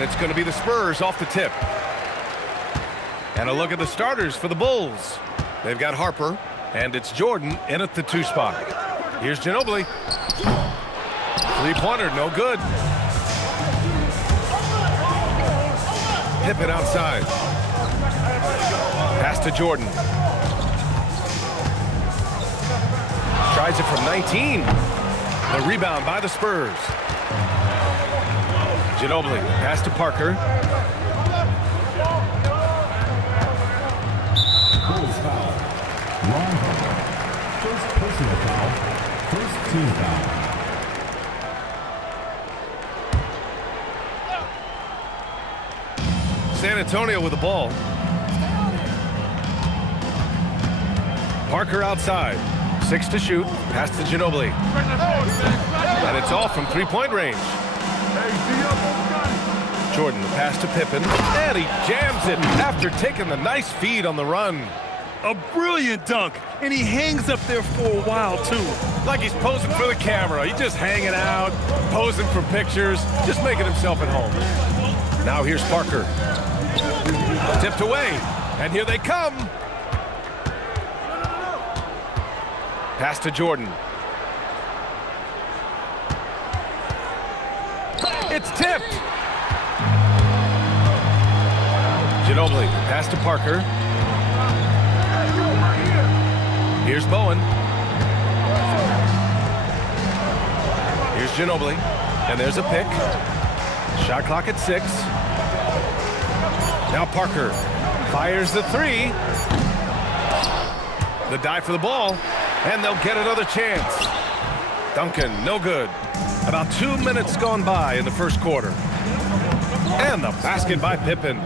And it's going to be the Spurs off the tip. And a look at the starters for the Bulls. They've got Harper, and it's Jordan in at the 2 spot. Here's Ginobili. Three-pointer, no good. Pippen outside. Pass to Jordan. Tries it from 19. The rebound by the Spurs. Ginobili, pass to Parker. Bulls foul. Ron Harper. First personal foul. First team foul. San Antonio with the ball. Parker outside. 6 to shoot. Pass to Ginobili. And it's all from three-point range. Jordan, the pass to Pippen. And he jams it after taking the nice feed on the run. A brilliant dunk, and he hangs up there for a while, too. Like he's posing for the camera. He's just hanging out, posing for pictures, just making himself at home. Now here's Parker. Tipped away, and here they come. Pass to Jordan. It's tipped. Ginobili, pass to Parker. Here's Bowen. Here's Ginobili, and there's a pick. Shot clock at 6. Now Parker fires the 3. The dive for the ball, and they'll get another chance. Duncan, no good. About 2 minutes gone by in the first quarter. And the basket by Pippen.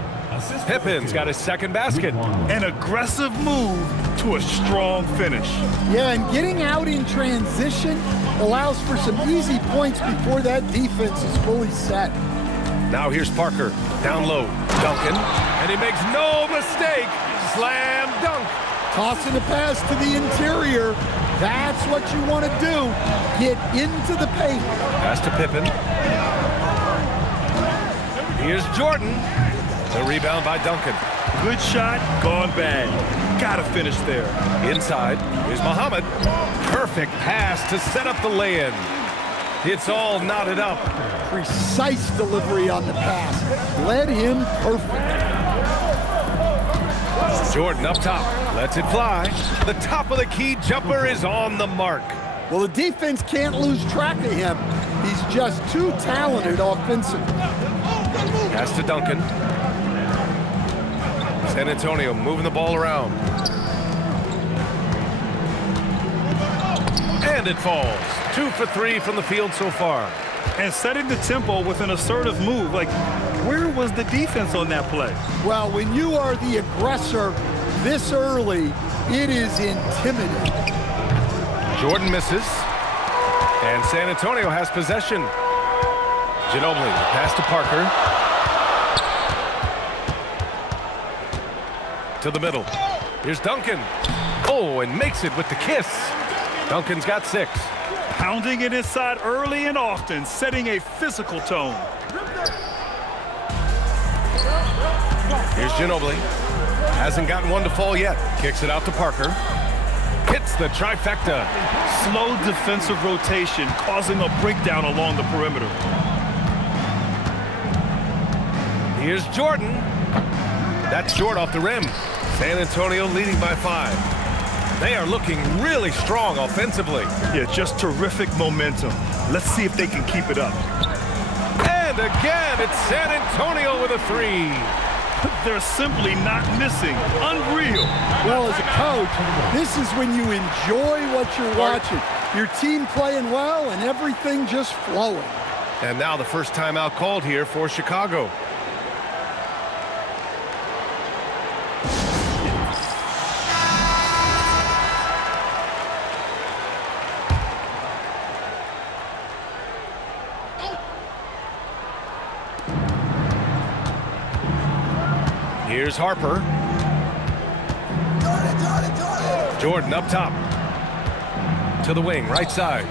Pippen's got his second basket. An aggressive move to a strong finish. Yeah, and getting out in transition allows for some easy points before that defense is fully set. Now here's Parker, down low, Duncan, and he makes no mistake, slam dunk. Tossing a pass to the interior, that's what you want to do, get into the paint. Pass to Pippen. Here's Jordan, the rebound by Duncan. Good shot, gone bad. Gotta finish there. Inside is Muhammad. Perfect pass to set up the lay-in. It's all knotted up. Precise delivery on the pass. Led him perfect. Jordan up top. Lets it fly. The top of the key jumper is on the mark. Well, the defense can't lose track of him. He's just too talented offensively. Pass to Duncan. San Antonio moving the ball around. And it falls. 2 for 3 from the field so far. And setting the tempo with an assertive move. Like, where was the defense on that play? Well, when you are the aggressor this early, it is intimidating. Jordan misses. And San Antonio has possession. Ginobili, pass to Parker. To the middle. Here's Duncan. Oh, and makes it with the kiss. Duncan's got 6. Pounding it inside early and often, setting a physical tone. Here's Ginobili. Hasn't gotten one to fall yet. Kicks it out to Parker. Hits the trifecta. Slow defensive rotation, causing a breakdown along the perimeter. Here's Jordan. That's short off the rim. San Antonio leading by 5. They are looking really strong offensively. Yeah, just terrific momentum. Let's see if they can keep it up. And again, it's San Antonio with a 3. They're simply not missing. Unreal. Well, as a coach, this is when you enjoy what you're watching. Your team playing well and everything just flowing. And now the first timeout called here for Chicago. Here's Harper. Jordan up top. To the wing, right side.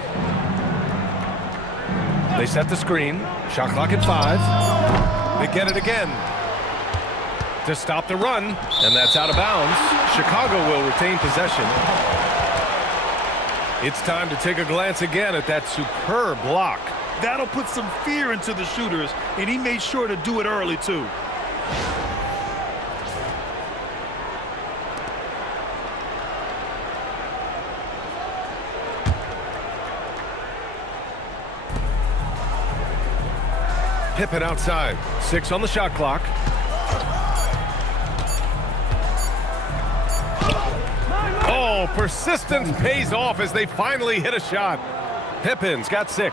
They set the screen. Shot clock at 5. They get it again to stop the run, and that's out of bounds. Chicago will retain possession. It's time to take a glance again at that superb block. That'll put some fear into the shooters, and he made sure to do it early, too. Pippen outside. 6 on the shot clock. Oh, persistence pays off as they finally hit a shot. Pippen's got 6.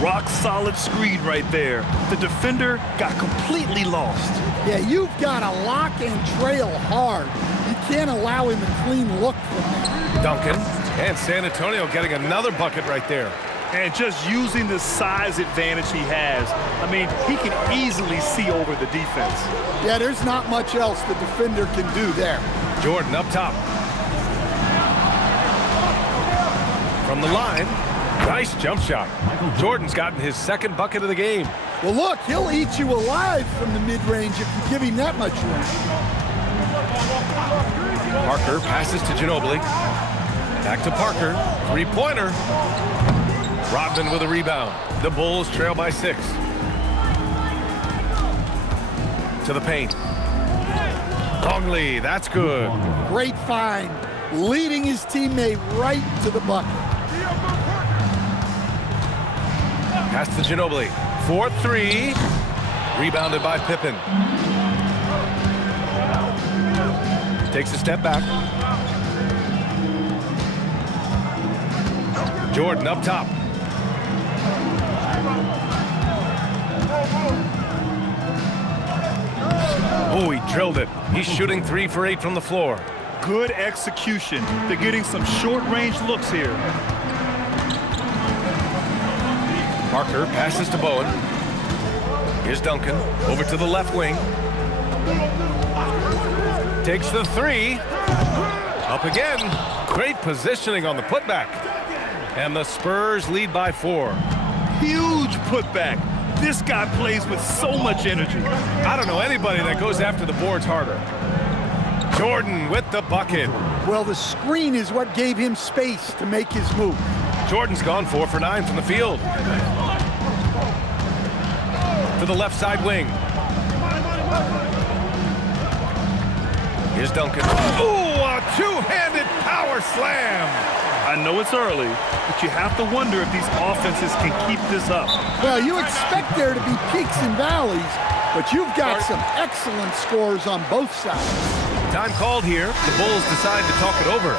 Rock solid screen right there. The defender got completely lost. Yeah, you've got to lock and trail hard. You can't allow him a clean look from there. Duncan and San Antonio getting another bucket right there. And just using the size advantage he has, I mean, he can easily see over the defense. Yeah, there's not much else the defender can do there. Jordan up top. From the line, nice jump shot. Jordan's gotten his second bucket of the game. Well, look, he'll eat you alive from the mid-range if you give him that much room. Parker passes to Ginobili. Back to Parker. Three-pointer. Rodman with a rebound. The Bulls trail by 6. To the paint. Longley, that's good. Great find, leading his teammate right to the bucket. Pass to Ginobili. 4-3. Rebounded by Pippen. Takes a step back. Jordan up top. Oh, he drilled it. He's shooting 3 for 8 from the floor. Good execution. They're getting some short-range looks here. Parker passes to Bowen. Here's Duncan. Over to the left wing. Takes the 3. Up again. Great positioning on the putback. And the Spurs lead by 4. Huge putback. This guy plays with so much energy. I don't know anybody that goes after the boards harder. Jordan with the bucket. Well, the screen is what gave him space to make his move. Jordan's gone 4 for 9 from the field. To the left side wing. Here's Duncan. Ooh, a two-handed power slam. I know it's early, but you have to wonder if these offenses can keep this up. Well, you expect there to be peaks and valleys, but you've got some excellent scores on both sides. Time called here. The Bulls decide to talk it over.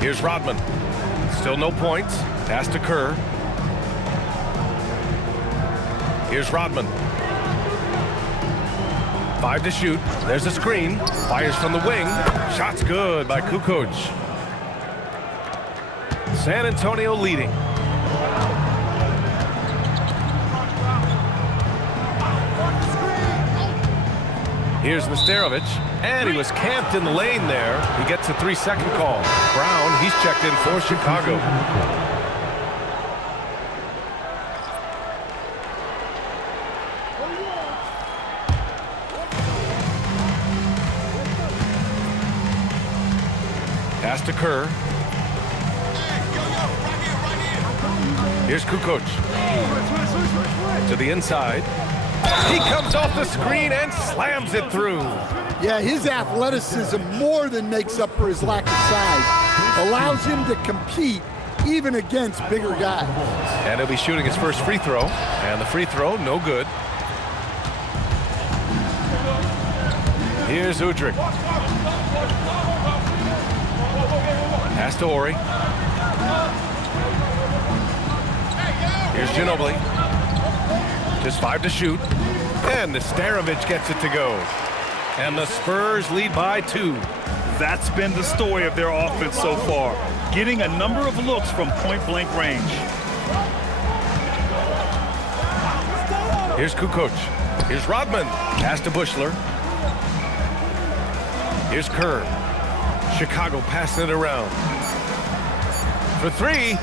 Here's Rodman. Still no points. Pass to Kerr. Here's Rodman. 5 to shoot. There's a screen. Fires from the wing. Shot's good by Kukoc. San Antonio leading. Here's Nesterovic, and he was camped in the lane there. He gets a 3-second call. Brown, he's checked in for Chicago. Pass to Kerr. Here's Kukoc. To the inside. He comes off the screen and slams it through. Yeah, his athleticism more than makes up for his lack of size. Allows him to compete even against bigger guys. And he'll be shooting his first free throw. And the free throw, no good. Here's Udrih. Pass to Ori. Here's Ginobili. Just 5 to shoot. And Nesterovic gets it to go. And the Spurs lead by 2. That's been the story of their offense so far, getting a number of looks from point-blank range. Here's Kukoc. Here's Rodman. Pass to Bushler. Here's Kerr. Chicago passing it around. for three.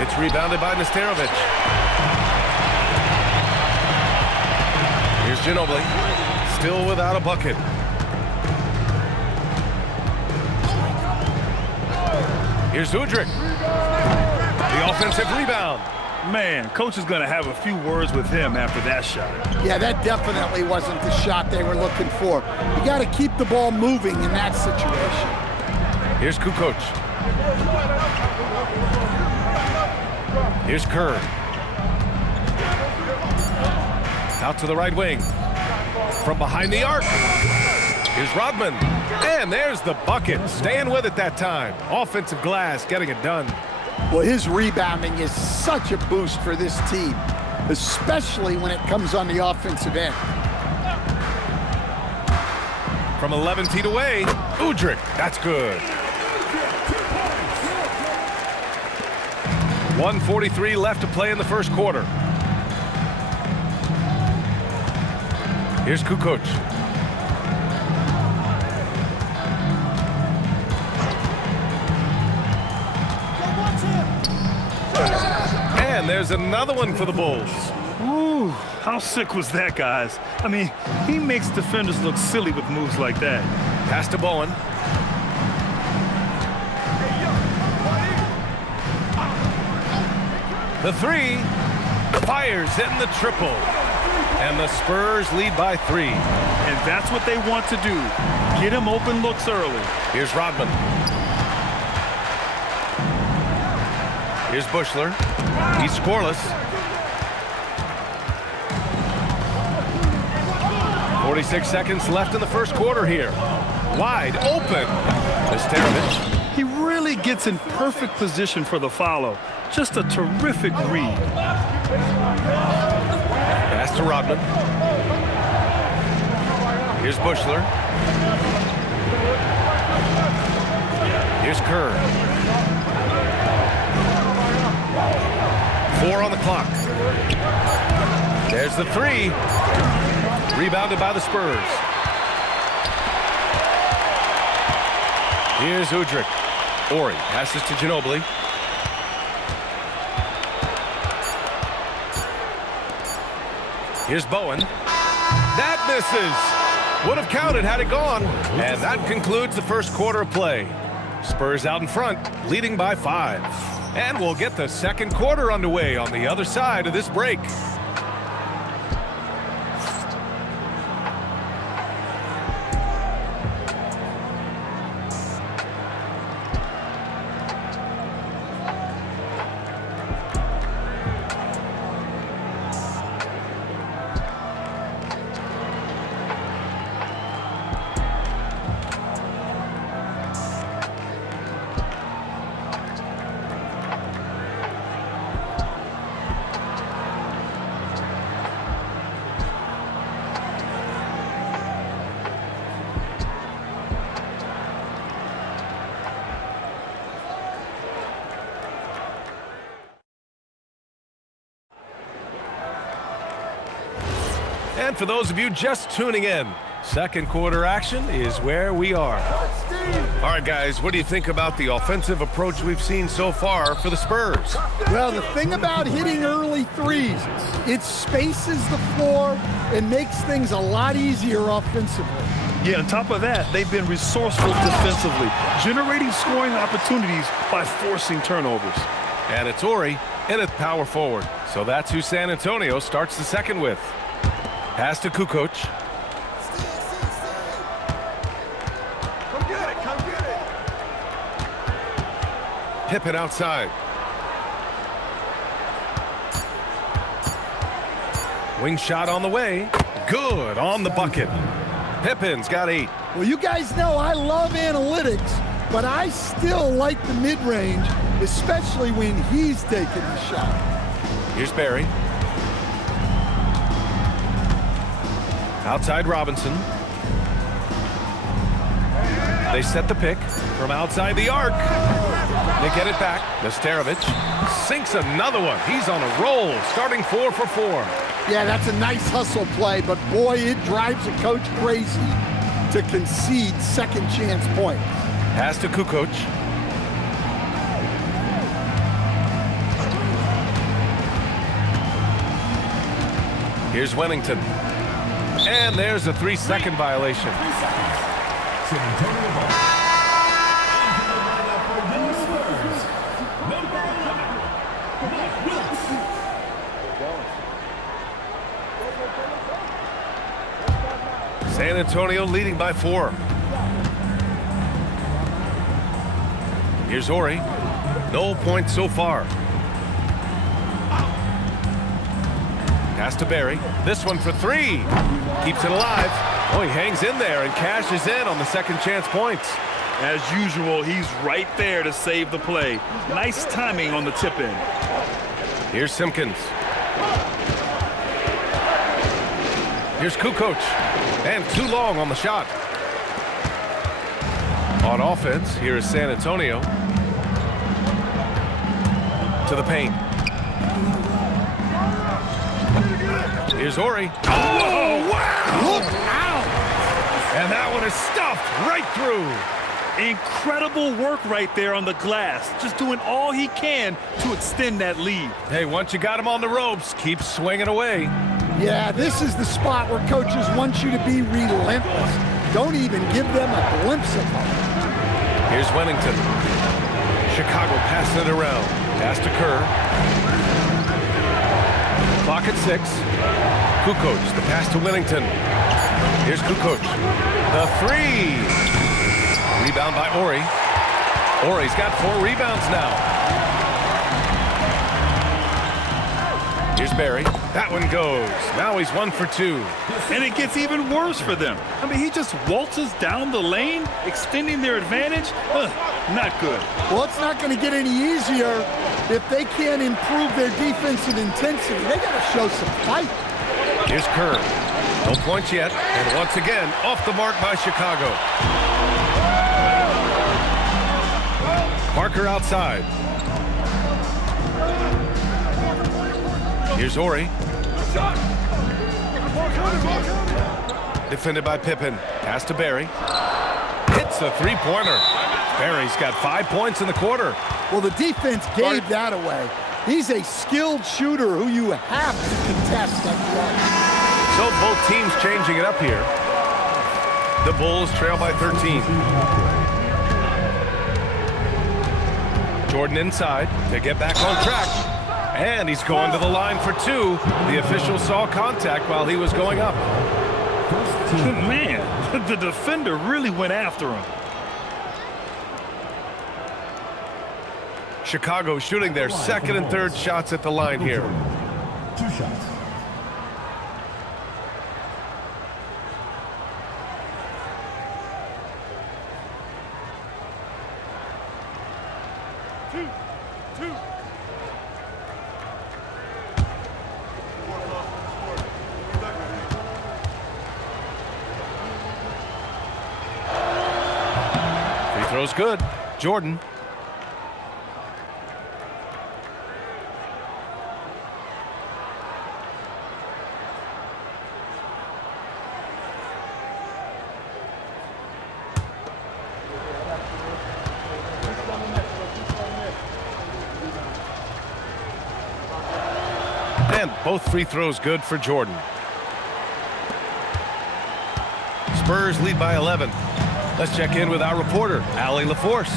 It's rebounded by Nesterovic. Here's Ginobili, still without a bucket. Here's Udrih. The offensive rebound. Man, coach is going to have a few words with him after that shot. Yeah, that definitely wasn't the shot they were looking for. You got to keep the ball moving in that situation. Here's Kukoc. Here's Kerr. Out to the right wing. From behind the arc. Here's Rodman. And there's the bucket. Staying with it that time. Offensive glass, getting it done. Well, his rebounding is such a boost for this team, especially when it comes on the offensive end. From 11 feet away, Udrih. That's good. 1:43 left to play in the first quarter. Here's Kukoc. And there's another one for the Bulls. Ooh, how sick was that, guys? I mean, he makes defenders look silly with moves like that. Pass to Bowen. The three. Fires, hitting the triple. And the Spurs lead by 3. And that's what they want to do. Get him open looks early. Here's Rodman. Here's Buechler. He's scoreless. 46 seconds left in the first quarter here. Wide open. Nesterovic. He really gets in perfect position for the follow. Just a terrific read. Pass to Rodman. Here's Buechler. Here's Kerr. 4 on the clock. There's the three. Rebounded by the Spurs. Here's Udrih. Ori passes to Ginobili. Here's Bowen. That misses. Would have counted had it gone. And that concludes the first quarter of play. Spurs out in front, leading by 5. And we'll get the second quarter underway on the other side of this break. And for those of you just tuning in, second quarter action is where we are. All right, guys, what do you think about the offensive approach we've seen so far for the Spurs? Well, the thing about hitting early threes, it spaces the floor and makes things a lot easier offensively. Yeah, on top of that, they've been resourceful defensively, generating scoring opportunities by forcing turnovers. And it's Ori in at power forward. So that's who San Antonio starts the second with. Pass to Kukoc. Come get it, come get it. Pippen outside. Wing shot on the way. Good on the bucket. Pippen's got 8. Well, you guys know I love analytics, but I still like the mid-range, especially when he's taking the shot. Here's Barry. Outside Robinson. They set the pick from outside the arc. They get it back. Nesterovic sinks another one. He's on a roll, starting 4 for 4. Yeah, that's a nice hustle play, but boy, it drives a coach crazy to concede second chance points. Pass to Kukoc. Here's Wennington. And there's a 3-second violation. 3 seconds. San Antonio ball. Into the lineup for the Spurs. Number 11, Mike Willis. San Antonio leading by 4. Here's Ori. No points so far. Pass to Barry. This one for 3. Keeps it alive. Oh, he hangs in there and cashes in on the second chance points. As usual, he's right there to save the play. Nice timing on the tip in. Here's Simpkins. Here's Kukoc. And too long on the shot. On offense, here is San Antonio. To the paint. Here's Ori. Oh, wow! Look out! And that one is stuffed right through. Incredible work right there on the glass. Just doing all he can to extend that lead. Hey, once you got him on the ropes, keep swinging away. Yeah, this is the spot where coaches want you to be relentless. Don't even give them a glimpse of hope. Here's Wennington. Chicago passing it around. Pass to Kerr. Clock at 6. Kukoc, the pass to Wennington. Here's Kukoc. The 3. Rebound by Ori. Ori's got 4 rebounds now. Here's Barry. That one goes. Now he's 1 for 2. And it gets even worse for them. I mean, he just waltzes down the lane, extending their advantage. Not good. Well, it's not going to get any easier if they can't improve their defensive intensity. They got to show some fight. Here's Kerr. No points yet. And once again, off the mark by Chicago. Parker outside. Here's Ori. Defended by Pippen. Pass to Barry. Hits a 3-pointer. Barry's got 5 points in the quarter. Well, the defense gave that away. He's a skilled shooter who you have to contest that play. So both teams changing it up here. The Bulls trail by 13. Jordan inside to get back on track. And he's going to the line for 2. The official saw contact while he was going up. Man, the defender really went after him. Chicago shooting their second and third shots at the line here. 2 shots. Free throw's good. Jordan. And both free throws good for Jordan. Spurs lead by 11. Let's check in with our reporter, Allie LaForce.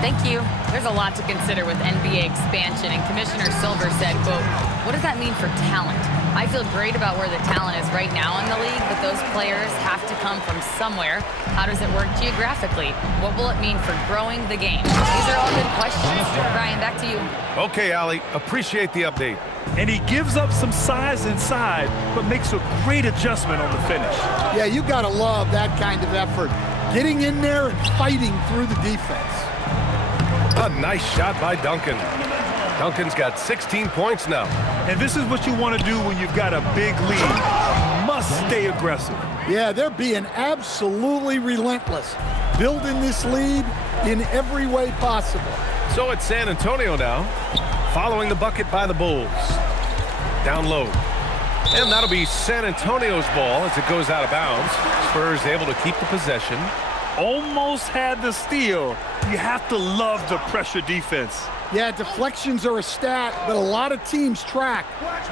Thank you. There's a lot to consider with NBA expansion, and Commissioner Silver said, quote, "What does that mean for talent? I feel great about where the talent is right now in the league, but those players have to come from somewhere. How does it work geographically? What will it mean for growing the game?" These are all good questions. Brian, back to you. Okay, Allie, appreciate the update. And he gives up some size inside, but makes a great adjustment on the finish. Yeah, you got to love that kind of effort. Getting in there and fighting through the defense. A nice shot by Duncan. Duncan's got 16 points now. And this is what you want to do when you've got a big lead. Must stay aggressive. Yeah, they're being absolutely relentless, building this lead in every way possible. So it's San Antonio now, following the bucket by the Bulls. Down low. And that'll be San Antonio's ball as it goes out of bounds. Spurs able to keep the possession. almost had the steal. You have to love the pressure defense. Yeah, deflections are a stat that a lot of teams track,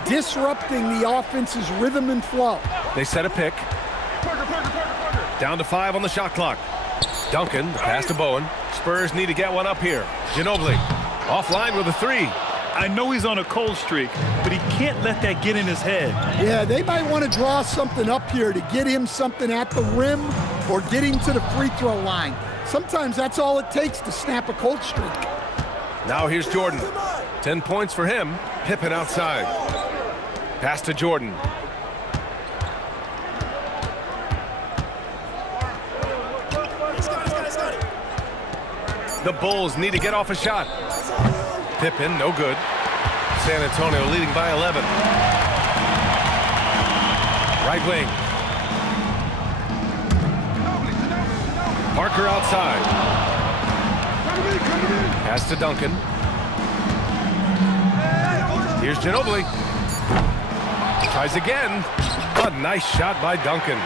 disrupting the offense's rhythm and flow. They set a pick. Down to 5 on the shot clock. Duncan, the pass to Bowen. Spurs need to get one up here. Ginobili, offline with a 3. I know he's on a cold streak, but he can't let that get in his head. Yeah, they might want to draw something up here to get him something at the rim or get him to the free throw line. Sometimes that's all it takes to snap a cold streak. Now here's Jordan. 10 points for him. Pippen outside. Pass to Jordan. The Bulls need to get off a shot. Pippen, no good. San Antonio leading by 11. Right wing. Parker outside. Pass to Duncan. Here's Ginobili. Tries again. A nice shot by Duncan.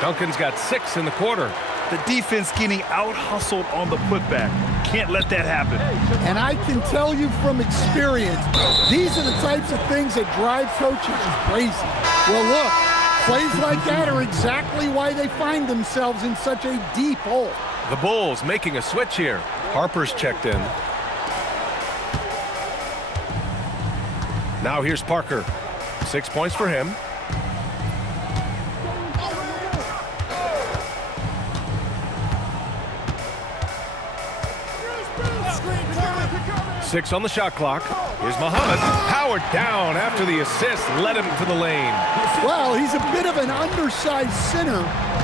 Duncan's got 6 in the quarter. The defense getting out-hustled on the putback. Can't let that happen. And I can tell you from experience, these are the types of things that drive coaches crazy. Well, look, plays like that are exactly why they find themselves in such a deep hole. The Bulls making a switch here. Harper's checked in. Now here's Parker. 6 points for him. Six on the shot clock. Here's Muhammad. Powered down after the assist. Led him to the lane. Well, he's a bit of an undersized center.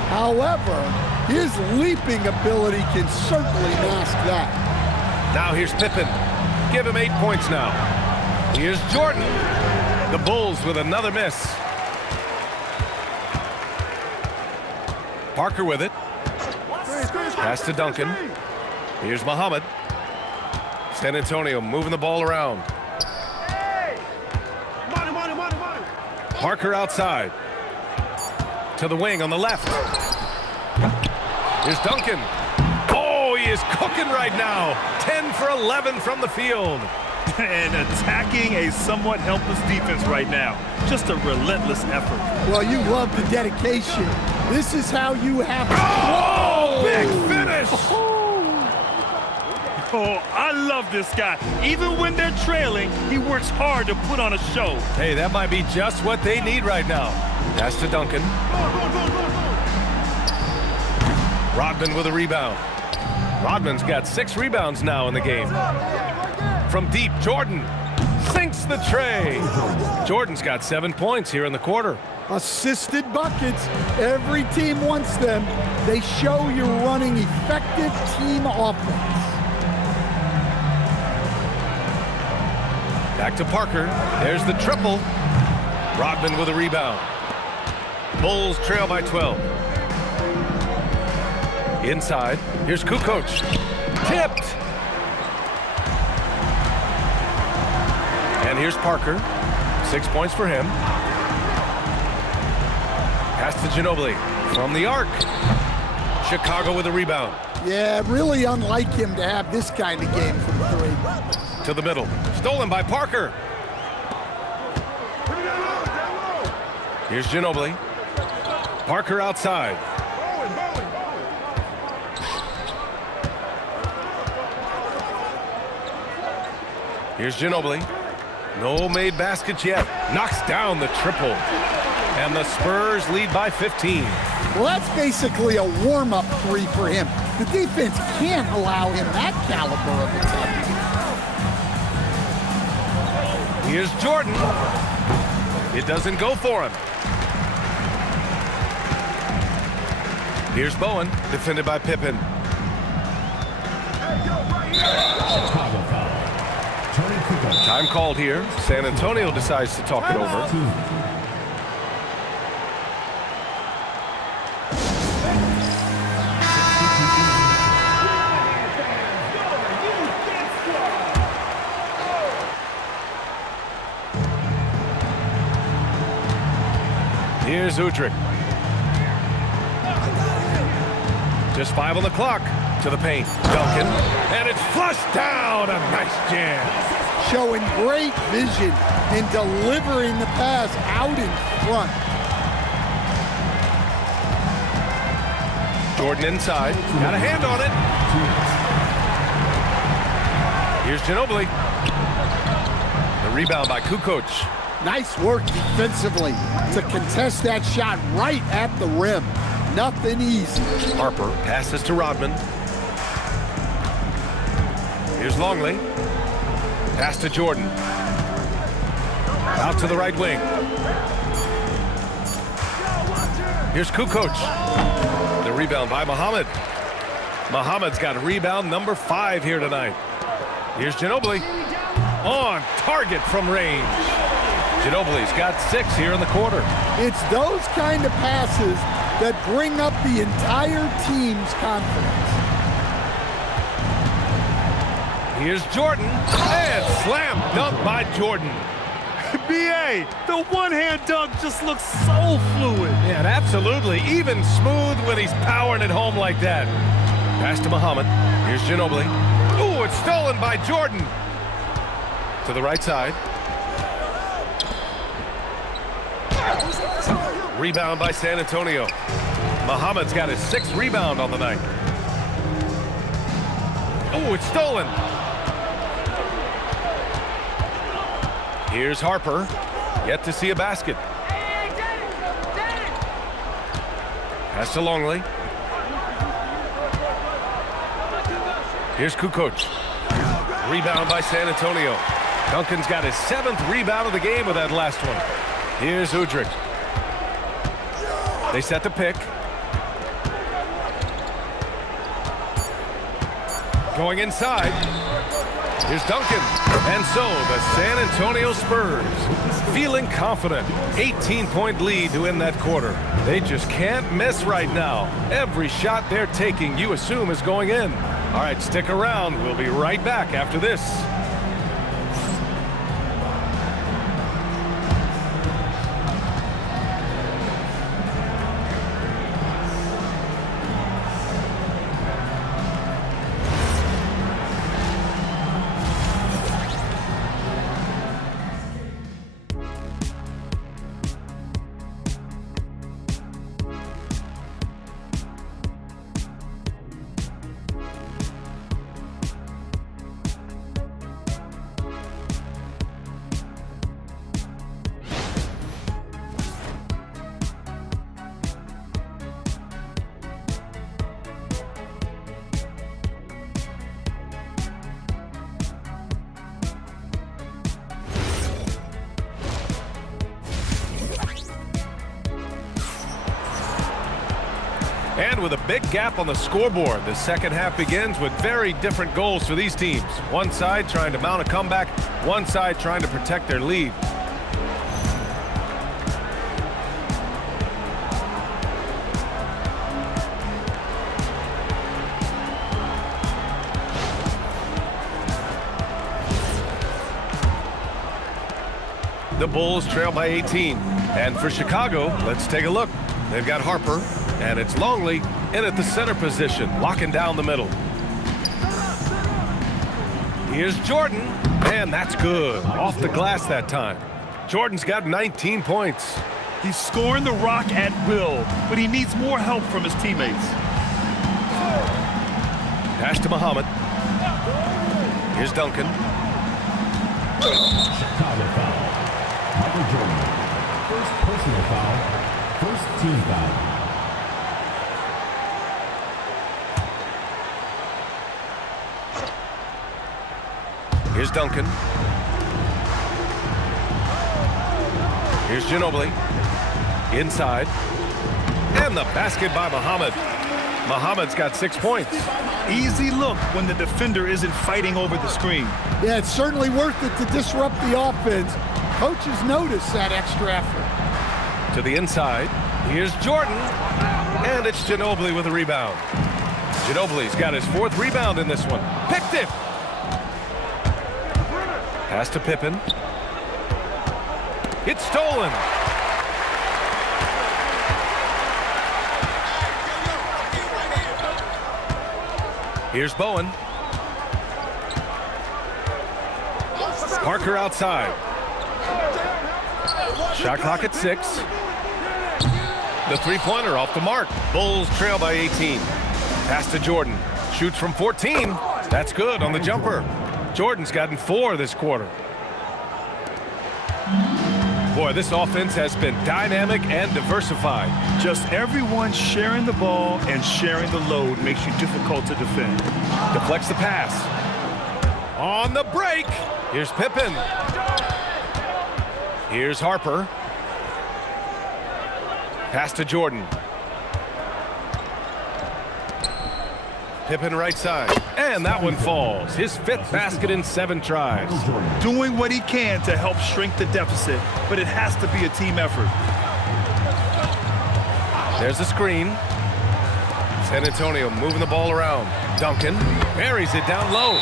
However, his leaping ability can certainly mask that. Now here's Pippen. Give him 8 points now. Here's Jordan. The Bulls with another miss. Parker with it. Pass to Duncan. Here's Muhammad. San Antonio moving the ball around. Parker outside. To the wing on the left. Here's Duncan. Oh, he is cooking right now. 10 for 11 from the field. And attacking a somewhat helpless defense right now. Just a relentless effort. Well, you love the dedication. This is how you have to. Oh, big finish. Oh, I love this guy. Even when they're trailing, he works hard to put on a show. Hey, that might be just what they need right now. Pass to Duncan. Rodman with a rebound. Rodman's got 6 rebounds now in the game. From deep, Jordan sinks the tray. Jordan's got 7 points here in the quarter. Assisted buckets. Every team wants them. They show you're running effective team offense. Back to Parker. There's the triple. Rodman with a rebound. Bulls trail by 12. Inside. Here's Kukoc. Tipped. And here's Parker. 6 points for him. Pass to Ginobili. From the arc. Chicago with a rebound. Yeah, really unlike him to have this kind of game from 3. To the middle. Stolen by Parker. Here's Ginobili. Parker outside. Here's Ginobili. No made baskets yet. Knocks down the triple. And the Spurs lead by 15. Well, that's basically a warm-up 3 for him. The defense can't allow him that caliber of attack. Here's Jordan. It doesn't go for him. Here's Bowen, defended by Pippen. Time called here. San Antonio decides to talk it over. Here's Udrih. To Just 5 on the clock. To the paint. Duncan. And it's flushed down. A nice jam. Showing great vision and delivering the pass out in front. Jordan inside. Got a hand on it. Here's Ginobili. The rebound by Kukoc. Nice work defensively to contest that shot right at the rim. Nothing easy. Harper passes to Rodman. Here's Longley. Pass to Jordan. Out to the right wing. Here's Kukoc. The rebound by Muhammad. Muhammad's got a rebound number 5 here tonight. Here's Ginobili. On target from range. Ginobili's got 6 here in the quarter. It's those kind of passes that bring up the entire team's confidence. Here's Jordan. And slam dunk by Jordan. B.A., the one-hand dunk just looks so fluid. Yeah, absolutely. Even smooth when he's powering it home like that. Pass to Muhammad. Here's Ginobili. Ooh, it's stolen by Jordan. To the right side. Rebound by San Antonio. Muhammad's got his 6th rebound on the night. Oh, it's stolen. Here's Harper. Yet to see a basket. Pass to Longley. Here's Kukoc. Rebound by San Antonio. Duncan's got his 7th rebound of the game with that last one. Here's Udrih. They set the pick. Going inside. Here's Duncan. And so the San Antonio Spurs feeling confident. 18-point lead to win that quarter. They just can't miss right now. Every shot they're taking, you assume, is going in. All right, stick around. We'll be right back after this. And with a big gap on the scoreboard, the second half begins with very different goals for these teams. One side trying to mount a comeback, one side trying to protect their lead. The Bulls trail by 18. And for Chicago, let's take a look. They've got Harper, and it's Longley in at the center position, locking down the middle. Here's Jordan, and that's good. Off the glass that time. Jordan's got 19 points. He's scoring the rock at will, but he needs more help from his teammates. Pass to Muhammad. Here's Duncan. Chicago foul. Michael Jordan. First personal foul. First team foul. Here's Duncan. Here's Ginobili. Inside. And the basket by Muhammad. Muhammad's got 6 points. Easy look when the defender isn't fighting over the screen. Yeah, it's certainly worth it to disrupt the offense. Coaches notice that extra effort. To the inside. Here's Jordan. And it's Ginobili with a rebound. Ginobili's got his 4th rebound in this one. Picked it. Pass to Pippen. It's stolen. Here's Bowen. Parker outside. Shot clock at 6. The three-pointer off the mark. Bulls trail by 18. Pass to Jordan. Shoots from 14. That's good on the jumper. Jordan's gotten 4 this quarter. Boy, this offense has been dynamic and diversified. Just everyone sharing the ball and sharing the load makes you difficult to defend. Deflects the pass. On the break. Here's Pippen. Here's Harper. Pass to Jordan. Pippen right side. And that one falls. His 5th basket in 7 tries. Doing what he can to help shrink the deficit, but it has to be a team effort. There's a screen. San Antonio moving the ball around. Duncan buries it down low.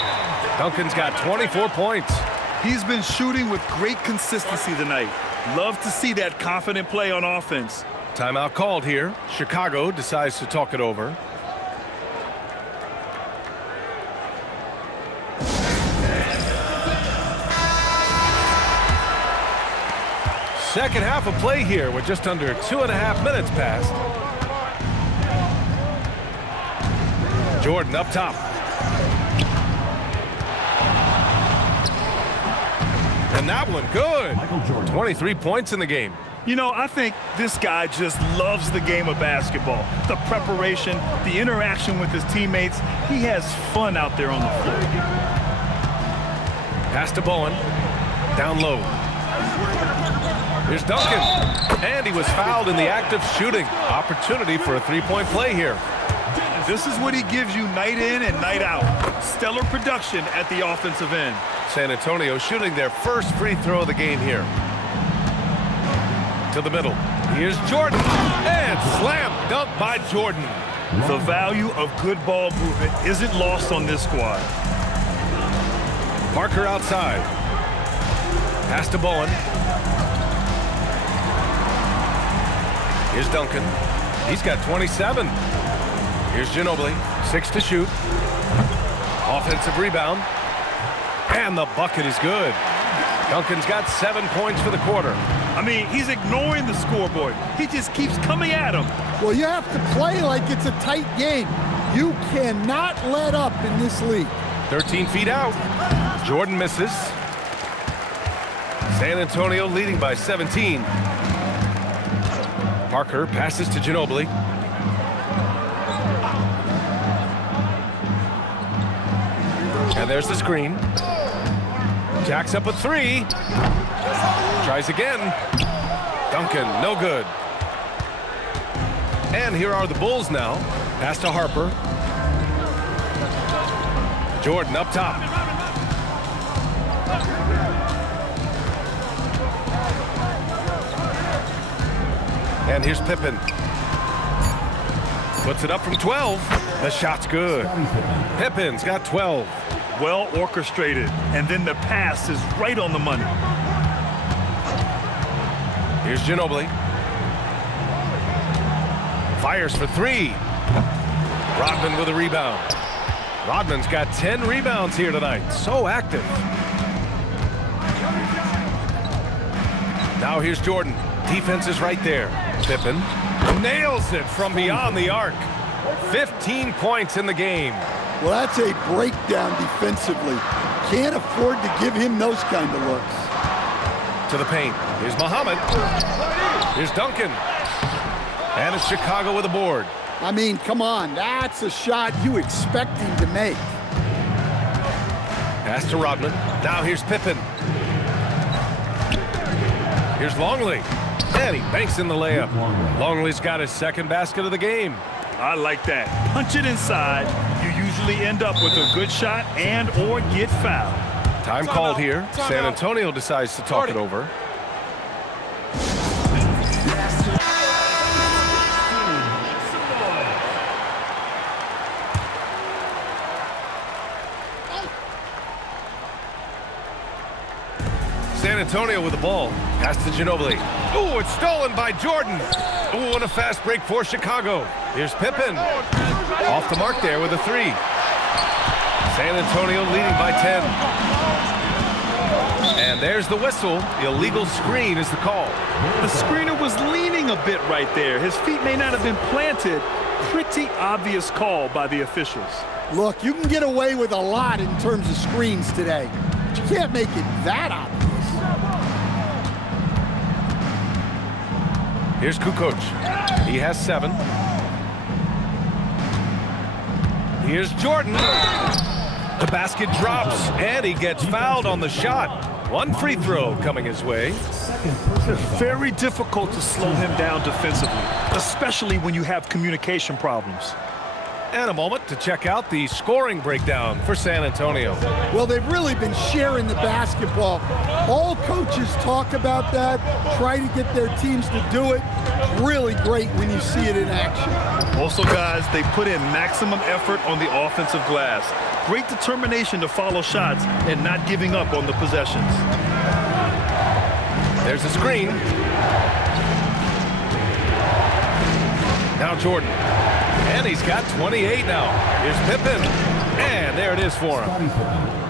Duncan's got 24 points. He's been shooting with great consistency tonight. Love to see that confident play on offense. Timeout called here. Chicago decides to talk it over. Second half of play here with just under 2.5 minutes passed. Jordan up top. And that one good. 23 points in the game. You know, I think this guy just loves the game of basketball. The preparation, the interaction with his teammates. He has fun out there on the floor. Pass to Bowen. Down low. Here's Duncan. And he was fouled in the act of shooting. Opportunity for a three-point play here. This is what he gives you night in and night out. Stellar production at the offensive end. San Antonio shooting their first free throw of the game here. To the middle. Here's Jordan. And slam dunk by Jordan. The value of good ball movement isn't lost on this squad. Parker outside. Pass to Bowen. Here's Duncan. He's got 27. Here's Ginobili. 6 to shoot. Offensive rebound. And the bucket is good. Duncan's got 7 points for the quarter. I mean, he's ignoring the scoreboard. He just keeps coming at him. Well, you have to play like it's a tight game. You cannot let up in this league. 13 feet out. Jordan misses. San Antonio leading by 17. Parker passes to Ginobili. And there's the screen. Jacks up a 3. Tries again. Duncan, no good. And here are the Bulls now. Pass to Harper. Jordan up top. And here's Pippen. Puts it up from 12. The shot's good. Pippen's got 12. Well orchestrated, and then the pass is right on the money. Here's Ginobili. Fires for 3. Rodman with a rebound. Rodman's got 10 rebounds here tonight. So active. Now here's Jordan. Defense is right there. Pippen nails it from beyond the arc. 15 points in the game. Well, that's a breakdown defensively. Can't afford to give him those kind of looks. To the paint. Here's Muhammad. Here's Duncan. And it's Chicago with a board. I mean, come on. That's a shot you expect him to make. Pass to Rodman. Now here's Pippen. Here's Longley. And he banks in the layup. Longley's got his second basket of the game. I like that. Punch it inside. You usually end up with a good shot and or get fouled. Time called here. San Antonio decides to talk it over. San Antonio with the ball. Pass to Ginobili. Ooh, it's stolen by Jordan. Ooh, and a fast break for Chicago. Here's Pippen. Off the mark there with a 3. San Antonio leading by 10. And there's the whistle. The illegal screen is the call. The screener was leaning a bit right there. His feet may not have been planted. Pretty obvious call by the officials. Look, you can get away with a lot in terms of screens today, but you can't make it that obvious. Here's Kukoc. He has 7. Here's Jordan. The basket drops, and he gets fouled on the shot. One free throw coming his way. Very difficult to slow him down defensively, especially when you have communication problems. And a moment to check out the scoring breakdown for San Antonio. Well, they've really been sharing the basketball. All coaches talk about that, try to get their teams to do it. Really great when you see it in action. Also, guys, they put in maximum effort on the offensive glass. Great determination to follow shots and not giving up on the possessions. There's a screen. Now Jordan. And he's got 28 now. Here's Pippen. And there it is for him.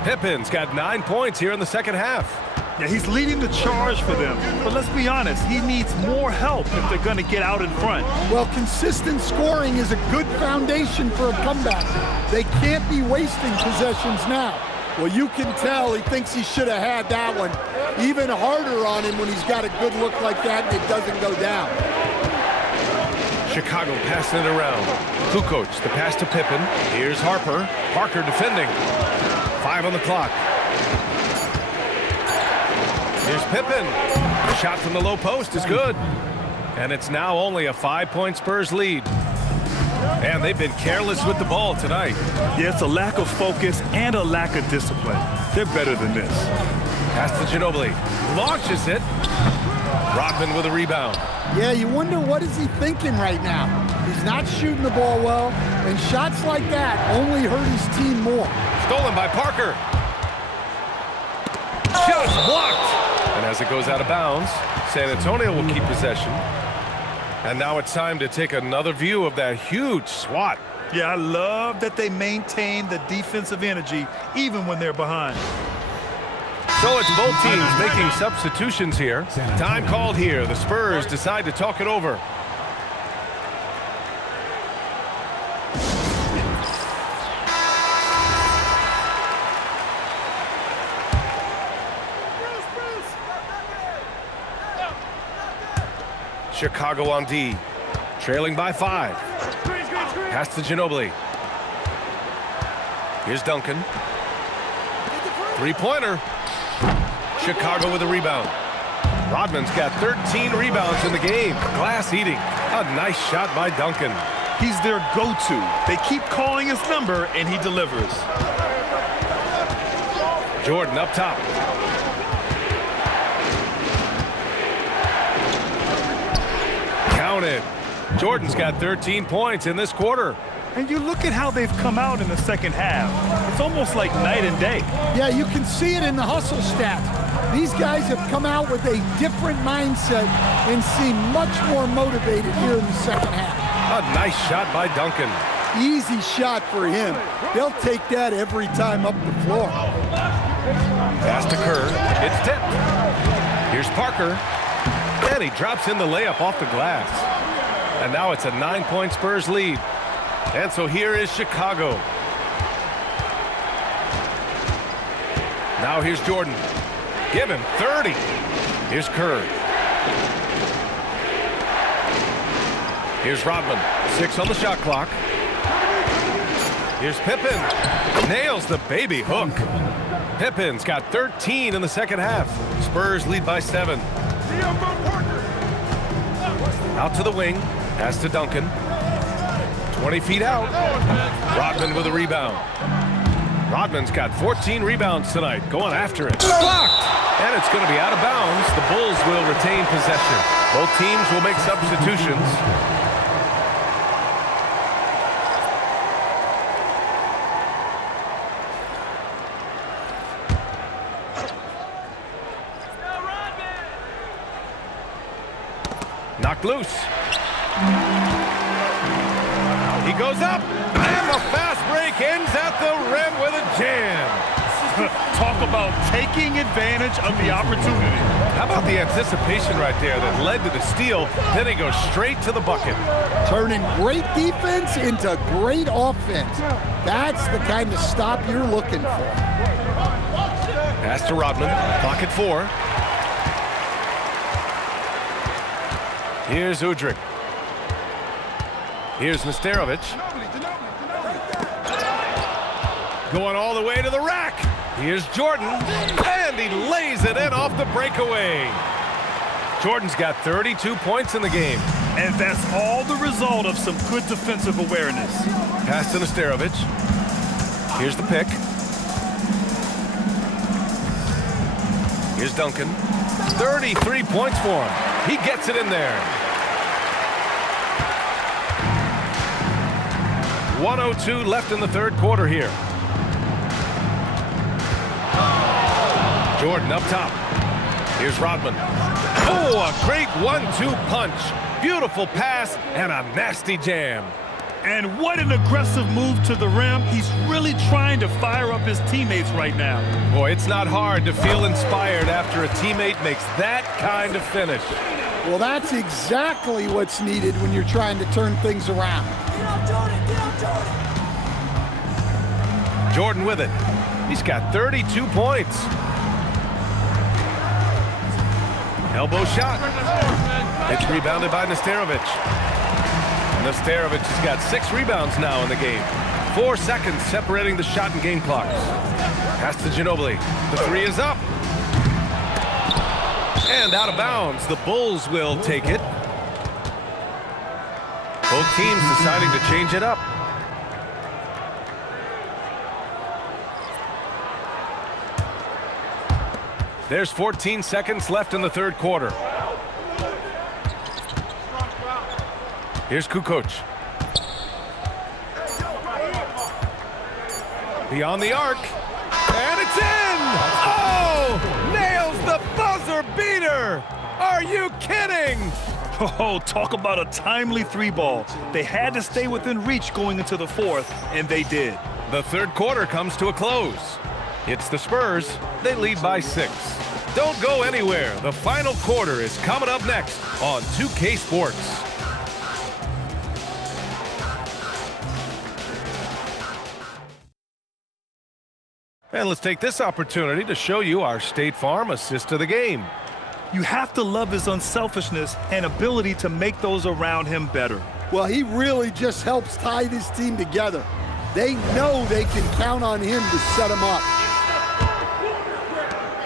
Pippen's got 9 points here in the second half. Yeah, he's leading the charge for them. But let's be honest, he needs more help if they're going to get out in front. Well, consistent scoring is a good foundation for a comeback. They can't be wasting possessions now. Well, you can tell he thinks he should have had that one. Even harder on him when he's got a good look like that and it doesn't go down. Chicago passing it around. Kukoc, the pass to Pippen. Here's Harper. Parker defending. 5 on the clock. Here's Pippen. The shot from the low post is good. And it's now only a 5-point Spurs lead. And they've been careless with the ball tonight. Yeah, it's a lack of focus and a lack of discipline. They're better than this. Pass to Ginobili. Launches it. Rodman with a rebound. Yeah, you wonder what is he thinking right now. He's not shooting the ball well, and shots like that only hurt his team more. Stolen by Parker. Shot blocked. And as it goes out of bounds, San Antonio will keep possession. And now it's time to take another view of that huge swat. Yeah, I love that they maintain the defensive energy even when they're behind. So it's both teams making substitutions here. Time called here. The Spurs decide to talk it over. Chicago on D, trailing by 5. Pass to Ginobili. Here's Duncan. Three-pointer. Chicago with a rebound. Rodman's got 13 rebounds in the game. Glass eating. A nice shot by Duncan. He's their go-to. They keep calling his number, and he delivers. Jordan up top. Counted. Jordan's got 13 points in this quarter. And you look at how they've come out in the second half. It's almost like night and day. Yeah, you can see it in the hustle stats. These guys have come out with a different mindset and seem much more motivated here in the second half. A nice shot by Duncan. Easy shot for him. They'll take that every time up the floor. Pass to Kerr. It's tipped. Here's Parker. And he drops in the layup off the glass. And now it's a 9-point Spurs lead. And so here is Chicago. Now here's Jordan. Give him 30. Here's Kerr. Here's Rodman. 6 on the shot clock. Here's Pippen. Nails the baby hook. Pippen's got 13 in the second half. Spurs lead by 7. Out to the wing. Pass to Duncan. 20 feet out. Rodman with a rebound. Rodman's got 14 rebounds tonight. Going after it. Blocked! And it's going to be out of bounds. The Bulls will retain possession. Both teams will make substitutions. Knocked loose. He goes up, and the fast break ends at the rim with a jam. Talk about taking advantage of the opportunity. How about the anticipation right there that led to the steal? Then he goes straight to the bucket. Turning great defense into great offense. That's the kind of stop you're looking for. Pass to Rodman. Clock at 4. Here's Udrih. Here's Nesterovic. Going all the way to the rack. Here's Jordan, and he lays it in off the breakaway. Jordan's got 32 points in the game. And that's all the result of some good defensive awareness. Pass to Nesterovic. Here's the pick. Here's Duncan. 33 points for him. He gets it in there. 1:02 left in the third quarter here. Jordan up top. Here's Rodman. Oh, a great 1-2 punch. Beautiful pass and a nasty jam. And what an aggressive move to the rim. He's really trying to fire up his teammates right now. Boy, it's not hard to feel inspired after a teammate makes that kind of finish. Well, that's exactly what's needed when you're trying to turn things around. Jordan with it. He's got 32 points. Elbow shot. It's rebounded by Nesterovic. Nesterovic has got 6 rebounds now in the game. 4 seconds separating the shot and game clocks. Pass to Ginobili. The 3 is up. And out of bounds. The Bulls will take it. Both teams deciding to change it up. There's 14 seconds left in the third quarter. Here's Kukoc. Beyond the arc. And it's in! Oh! Nails the buzzer beater! Are you kidding? Oh, talk about a timely 3-ball. They had to stay within reach going into the fourth, and they did. The third quarter comes to a close. It's the Spurs. They lead by 6. Don't go anywhere. The final quarter is coming up next on 2K Sports. And let's take this opportunity to show you our State Farm assist of the game. You have to love his unselfishness and ability to make those around him better. Well, he really just helps tie this team together. They know they can count on him to set them up.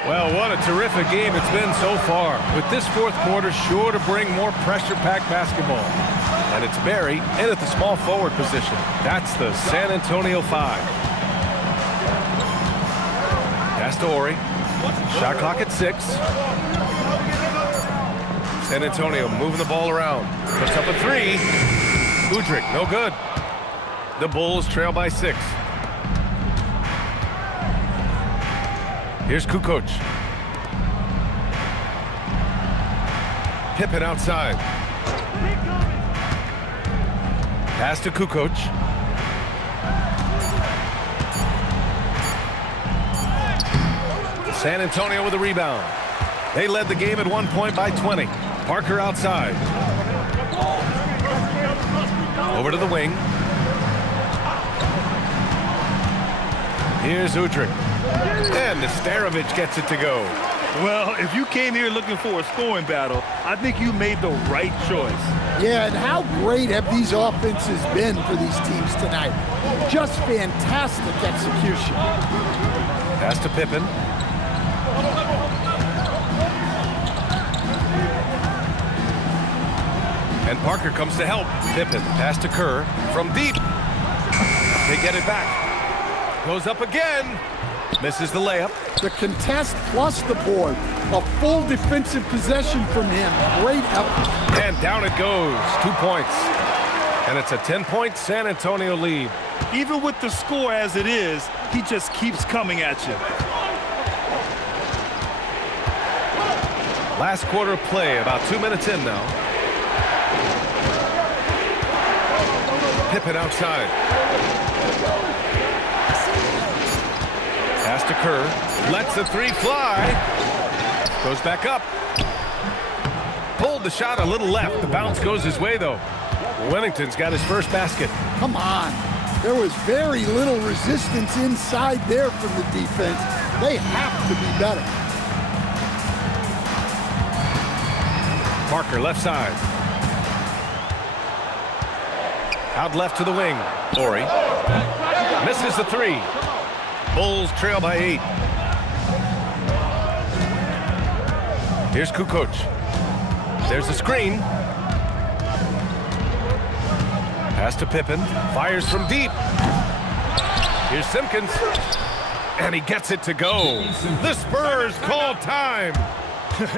Well, what a terrific game it's been so far. With this fourth quarter sure to bring more pressure-packed basketball. And it's Barry in at the small forward position. That's the San Antonio 5. Pass to Ori. Shot clock at 6. San Antonio moving the ball around. Puts up a 3. Udrih, no good. The Bulls trail by 6. Here's Kukoc. Pippen outside. Pass to Kukoc. San Antonio with a rebound. They led the game at 1 point by 20. Parker outside. Over to the wing. Here's Udrih. And Nesterovic gets it to go. Well, if you came here looking for a scoring battle, I think you made the right choice. Yeah, and how great have these offenses been for these teams tonight? Just fantastic execution. Pass to Pippen. And Parker comes to help. Pippen, pass to Kerr from deep. They get it back. Goes up again. Misses the layup. The contest plus the board. A full defensive possession from him. Great effort. And down it goes. 2 points. And it's a 10-point San Antonio lead. Even with the score as it is, he just keeps coming at you. Last quarter of play, about 2 minutes in now. Pippen outside. Pass to Kerr. Lets the three fly. Goes back up. Pulled the shot a little left. The bounce goes his way, though. Wennington's got his first basket. Come on. There was very little resistance inside there from the defense. They have to be better. Parker left side. Out left to the wing. Ori misses the three. Bulls trail by 8. Here's Kukoc. There's the screen. Pass to Pippen. Fires from deep. Here's Simpkins. And he gets it to go. The Spurs call time.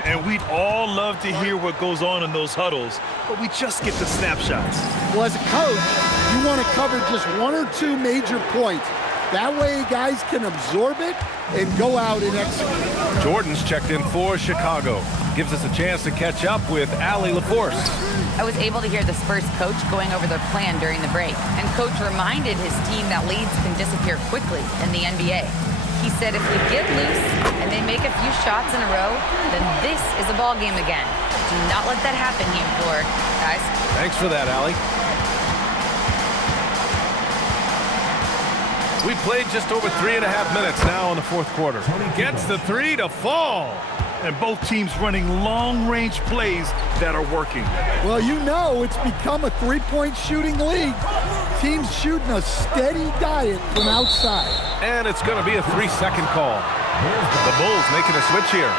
And we'd all love to hear what goes on in those huddles, but we just get the snapshots. Well, as a coach, you want to cover just 1 or 2 major points. That way guys can absorb it and go out and execute. Jordan's checked in for Chicago. Gives us a chance to catch up with Allie LaForce. I was able to hear the Spurs coach going over their plan during the break, and coach reminded his team that leads can disappear quickly in the NBA. He said if we get loose and they make a few shots in a row, then this is a ball game again. Do not let that happen, he implored. Guys. Thanks for that, Allie. We played just over 3.5 minutes now in the fourth quarter. Gets the three to fall. And both teams running long-range plays that are working. Well, you know it's become a three-point shooting league. Teams shooting a steady diet from outside. And it's going to be a 3-second call. The Bulls making a switch here.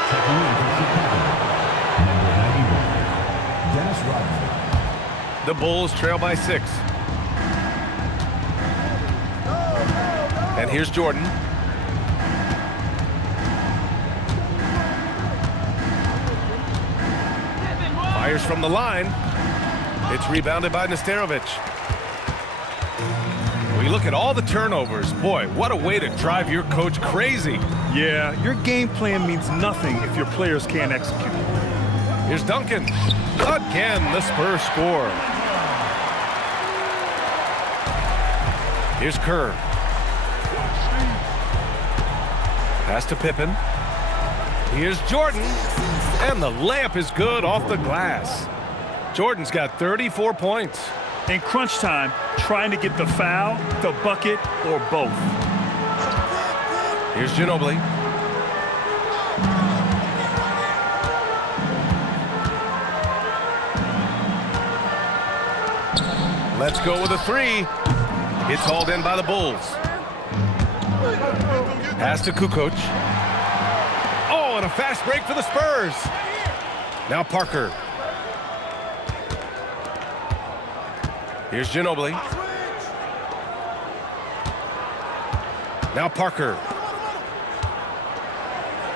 The Bulls trail by 6. And here's Jordan. Fires from the line. It's rebounded by Nesterovic. We look at all the turnovers. Boy, what a way to drive your coach crazy. Yeah, your game plan means nothing if your players can't execute. Here's Duncan. Again, the Spurs score. Here's Kerr. Pass to Pippen. Here's Jordan. And the layup is good off the glass. Jordan's got 34 points. In crunch time, trying to get the foul, the bucket, or both. Here's Ginobili. Let's go with a three. It's hauled in by the Bulls. Pass to Kukoc. Oh, and a fast break for the Spurs. Now Parker. Here's Ginobili. Now Parker.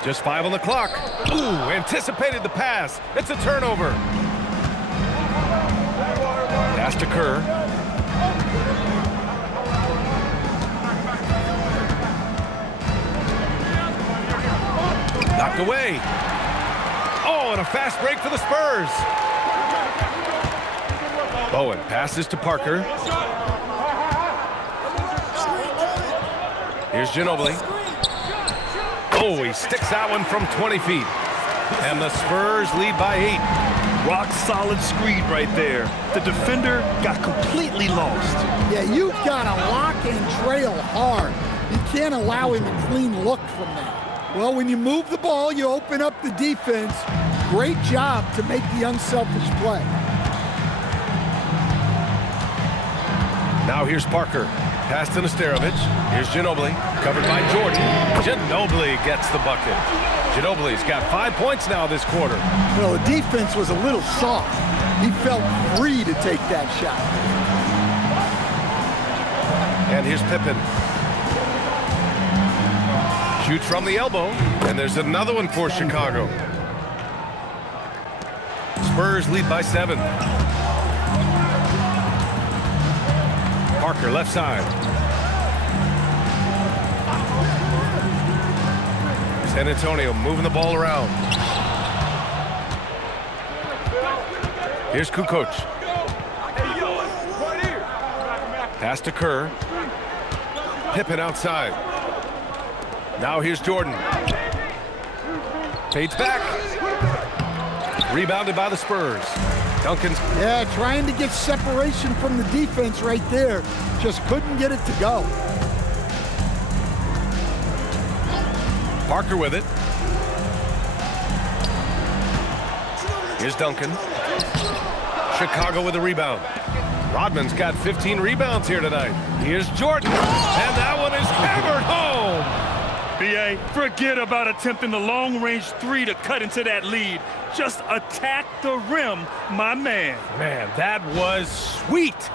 Just 5 on the clock. Ooh, anticipated the pass. It's a turnover. Pass to Kerr. Knocked away. Oh, and a fast break for the Spurs. Bowen passes to Parker. Here's Ginobili. Oh, he sticks that one from 20 feet. And the Spurs lead by 8. Rock solid screen right there. The defender got completely lost. Yeah, you've got to lock and trail hard. You can't allow him a clean look from that. Well, when you move the ball, you open up the defense. Great job to make the unselfish play. Now here's Parker. Pass to Nesterovic. Here's Ginobili. Covered by Jordan. Ginobili gets the bucket. Ginobili's got 5 points now this quarter. Well, the defense was a little soft. He felt free to take that shot. And here's Pippen. Shoots from the elbow. And there's another one for Chicago. Spurs lead by 7. Parker left side. San Antonio moving the ball around. Here's Kukoc. Pass to Kerr. Pippen outside. Now here's Jordan. Fades back. Rebounded by the Spurs. Duncan's. Yeah, trying to get separation from the defense right there. Just couldn't get it to go. Parker with it. Here's Duncan. Chicago with a rebound. Rodman's got 15 rebounds here tonight. Here's Jordan, and that one is hammered home. B.A., forget about attempting the long-range three to cut into that lead. Just attack the rim, my man. Man, that was sweet.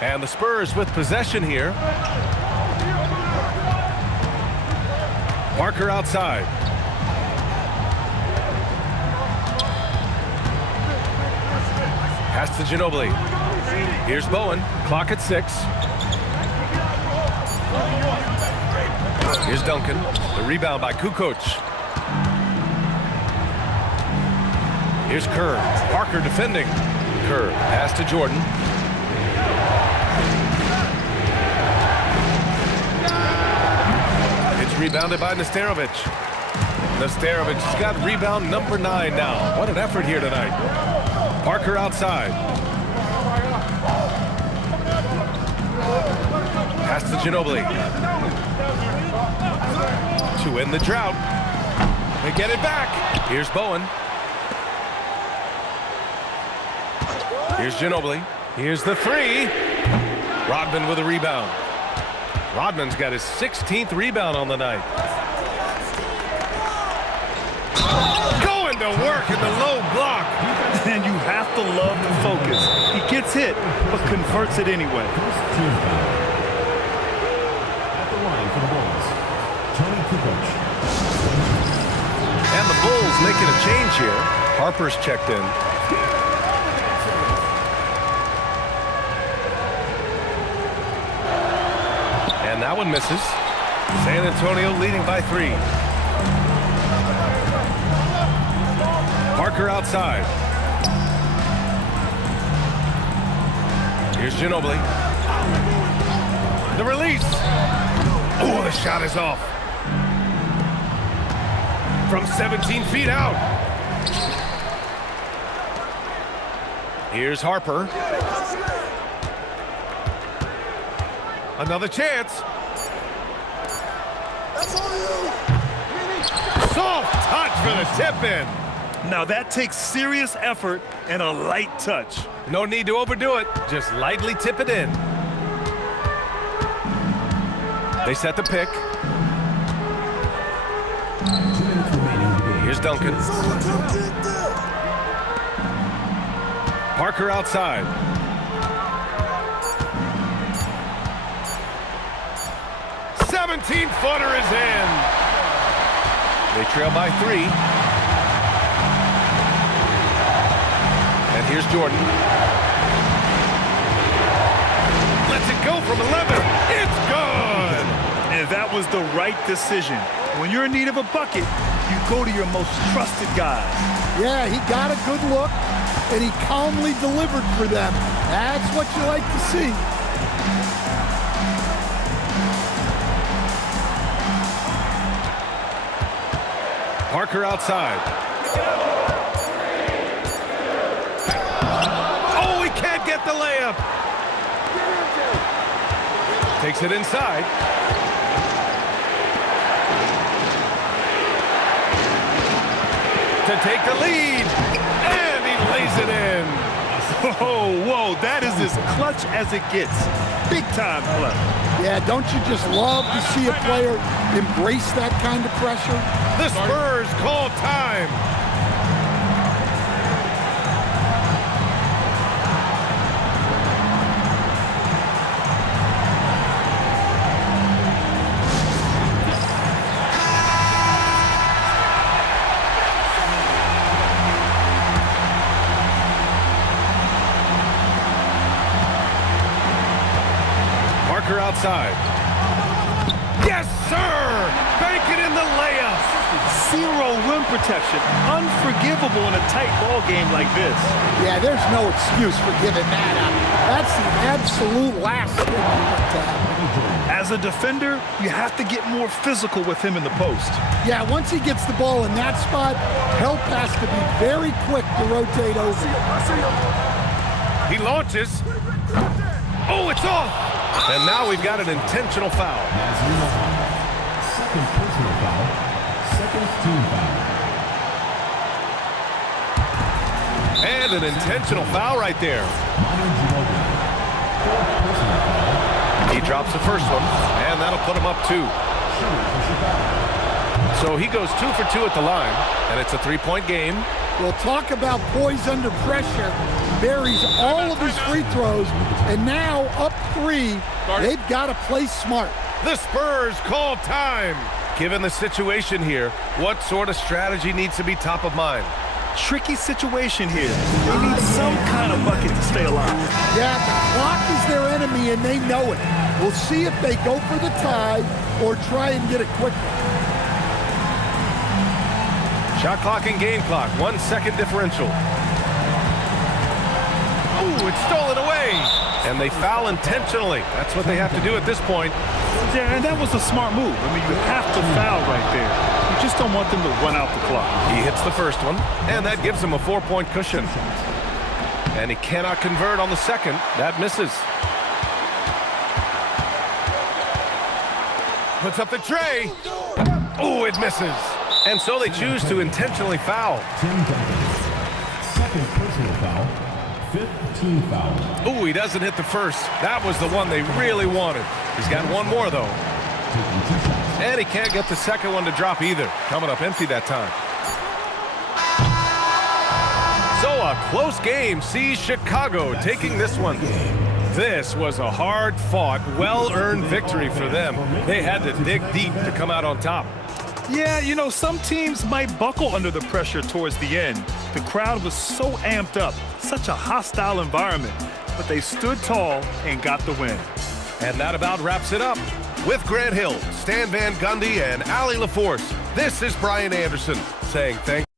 And the Spurs with possession here. Parker outside. Pass to Ginobili. Here's Bowen. Clock at 6. Here's Duncan. The rebound by Kukoc. Here's Kerr. Parker defending. Kerr. Pass to Jordan. It's rebounded by Nesterovic. Nesterovic's got rebound number 9 now. What an effort here tonight. Parker outside. Pass to Ginobili. To end the drought. They get it back. Here's Bowen. Here's Ginobili. Here's the 3. Rodman with a rebound. Rodman's got his 16th rebound on the night. Going to work in the low block. And you have to love the focus. He gets hit, but converts it anyway. Team foul. At the line for the Bulls, Tony Kukoc. And the Bulls making a change here. Harper's checked in. And that one misses. San Antonio leading by 3. Parker outside. Here's Ginobili. The release. Oh, the shot is off. From 17 feet out. Here's Harper. Another chance. Soft touch for the tip-in. Now that takes serious effort and a light touch. No need to overdo it. Just lightly tip it in. They set the pick. 2 minutes remaining in the game. Here's Duncan. Parker outside. Footer is in. They trail by 3. And here's Jordan. Lets it go from 11. It's good. And that was the right decision. When you're in need of a bucket, you go to your most trusted guys. Yeah, he got a good look, and he calmly delivered for them. That's what you like to see. Parker outside. Oh, he can't get the layup. Takes it inside. To take the lead. And he lays it in. Whoa, that is as clutch as it gets. Big time clutch. Yeah, don't you just love to see a player embrace that kind of pressure? The Spurs call time. Parker outside. Yes, sir! Bank it in the layup. Zero rim protection. Unforgivable in a tight ball game like this. Yeah, there's no excuse for giving that up. That's the absolute last thing you want to happen. As a defender, you have to get more physical with him in the post. Yeah, once he gets the ball in that spot, help has to be very quick to rotate over. He launches. Oh, it's off. And now we've got an intentional foul. Second personal foul. Second team foul. And an intentional foul right there. He drops the first one, and that'll put him up 2. So he goes 2 for 2 at the line, and it's a 3-point game. We'll talk about poise under pressure. Buries all of his free throws, and now up 3. They've got to play smart. The Spurs call time. Given the situation here, what sort of strategy needs to be top of mind? Tricky situation here. They need some kind of bucket to stay alive. Yeah, the clock is their enemy, and they know it. We'll see if they go for the tie or try and get it quick. Shot clock and game clock, 1 second differential. Ooh, it's stolen away. And they foul intentionally. That's what they have to do at this point. Yeah, and that was a smart move. I mean, you have to foul right there. You just don't want them to run out the clock. He hits the first one, and that gives him a 4-point cushion. And he cannot convert on the second. That misses. Puts up the tray. Oh, it misses. And so they choose to intentionally foul. Tim Duncan. Second personal foul. Fifth team foul. Oh, he doesn't hit the first. That was the one they really wanted. He's got one more, though. Taking 2 shots. And he can't get the second one to drop either. Coming up empty that time. So a close game sees Chicago taking this one. This was a hard-fought, well-earned victory for them. They had to dig deep to come out on top. Yeah, you know, some teams might buckle under the pressure towards the end. The crowd was so amped up, such a hostile environment, but they stood tall and got the win. And that about wraps it up. With Grant Hill, Stan Van Gundy, and Allie LaForce, this is Brian Anderson saying thank you.